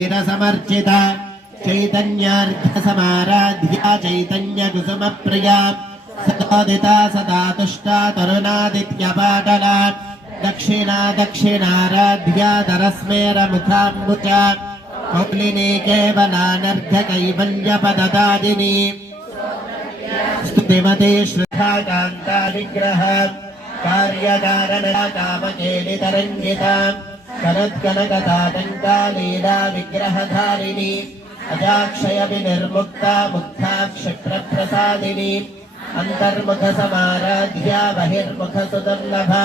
समर्चिता चैतन्यार्घ्यसमाराध्या चैतन्यकुसुमप्रिया सदोदिता सदा तुष्टा तरुणादित्यपाटला दक्षिणा दक्षिणाराध्या तरस्मेरमुखाम्बुजा मौलिनी केवलानर्घकैवल्यपददादिनी स्तुतिमते श्रद्धाकान्ता विग्रह कार्यकारणा कामकेलितरङ्गिता कनत्कनकताटङ्का लीला विग्रहधारिणी अजाक्षय विनिर्मुक्ता मुग्धाक्षप्रप्रसादिनी अन्तर्मुखसमाराध्या बहिर्मुखसुदुर्लभा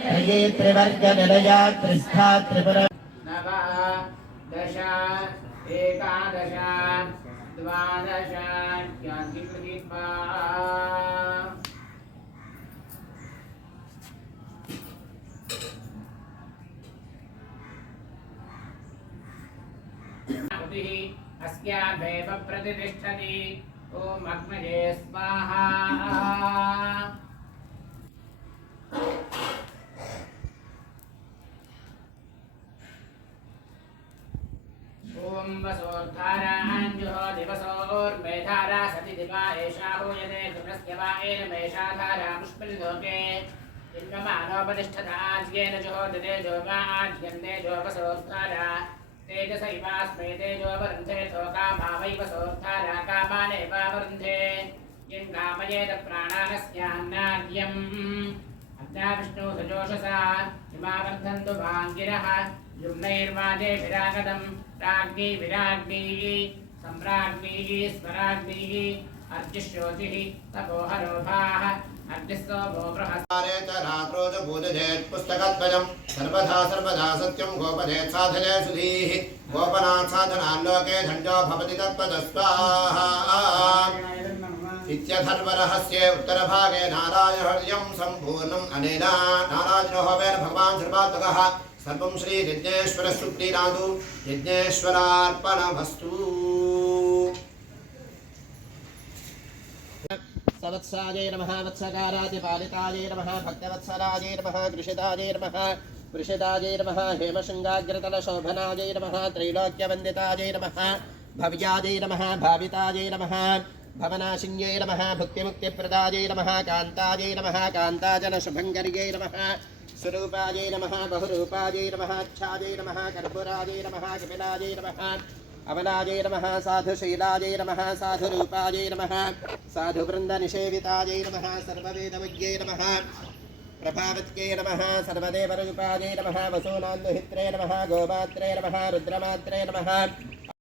त्रये त्रिवर्गनिलया त्रिस्था त्रिपुर दश एकादश द्वादश अस्याभेव प्रतिष्ठति ओम अग्नये स्वाहा ओम वसोर्धाराञ्जुहो दिवसोर्मेधारा सति दिवा एषा हूयते कृतस्य वा एन मेषाधारा मुष्मिल्लोके इन्वमानोपतिष्ठताज्येन जुहोदते जोगाज्यन्ते जोवसोर्धारा तेजस इवास्मे तेजोवरुन्धे तोकामा वैव सोऽर्थारा कामानेवावरुन्धे यं कामयेत प्राणानस्यान्नाद्यम् अग्ना विष्णु सजोषसा इमावर्धन्तु भाङ्गिरः युम्नैर्वाजेभिरागतम् राज्ञी विराज्ञीः सम्राज्ञीः स्वराज्ञीः अर्जुष्योतिः तपोहरोभाः अर्जुस्तोभो बृहस्पतिः च रात्रो च पूजयेत् पुस्तकद्वयम् सर्वदा सत्यं गोपदेत् साधने सुधीः गोपनात् साधनाल्लोके झण्डो भवति तत्त्वदस्वाहा इत्यथर्वरहस्ये उत्तरभागे नारायणहृदयं सम्पूर्णम् अनेन नारायणहोमेन भगवान् सर्वात्मकः सर्वं श्रीयज्ञेश्वरस्तुप्रीणातु यज्ञेश्वरार्पणमस्तु सवत्सायै नमः वत्सकारादिपालितायै नमः भक्तवत्सलायै नमः कृषितायै नमः वृषितायै नमः हेमशृङ्गाग्रतलशोभनायै नमः त्रैलोक्यवन्दितायै नमः भव्यायै नमः भावितायै नमः भवनाशिन्यै नमः भुक्तिमुक्तिप्रदायै नमः कान्तायै नमः कान्ताजनशुभङ्कर्यै नमः स्वरूपायै नमः बहुरूपायै नमः अच्छायै नमः कर्पूरायै नमः कपिलायै नमः अमलायै नमः साधुशीलायै नमः साधुरूपायै नमः साधुवृन्दनिषेवितायै नमः सर्ववेदविज्ञै नमः प्रभावत्यै नमः सर्वदेवरूपायै नमः वसूनान्दुहित्रे नमः गोमात्रे नमः रुद्रमात्रे नमः